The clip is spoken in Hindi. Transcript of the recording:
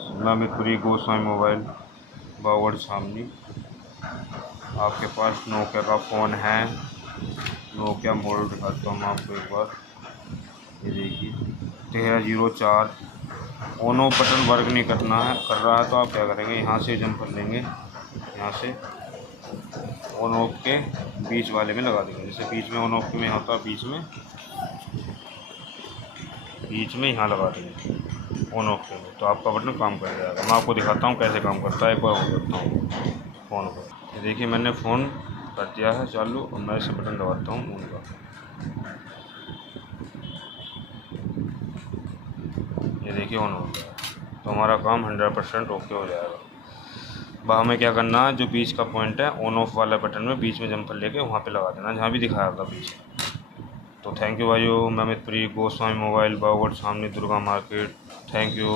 शिमला गोस्वामी मोबाइल बावड़ सामनी। आपके पास नोकिया का फ़ोन है, नोकिया मॉडल दिखाता हूँ आपको एक बार। ये देखिए 1304 ऑन ऑफ बटन वर्क नहीं कर रहा है तो आप क्या करेंगे, यहाँ से जंप कर लेंगे, यहाँ से ऑन ऑफ के बीच वाले में लगा देंगे। जैसे बीच में ऑन ऑफ में होता है, बीच में यहाँ लगा देंगे ऑन ऑफ के में, तो आपका बटन काम कर जाएगा। मैं आपको दिखाता हूँ कैसे काम करता है, एक बार ऑन करता हूँ फ़ोन को। ये देखिए मैंने फ़ोन कर दिया है चालू, और मैं इसे बटन दबाता हूँ ऑन का। ये देखिए ऑन हो गया, तो हमारा काम 100% ओके हो जाएगा। अब हमें क्या करना है, जो बीच का पॉइंट है ऑन ऑफ वाला बटन में बीच में जंपर लेके वहाँ पे लगा देना, जहाँ भी दिखाया था बीच। तो थैंक यू भाइयों। मैं गोस्वामी मोबाइल बावड़ सामने दुर्गा मार्केट। Thank you.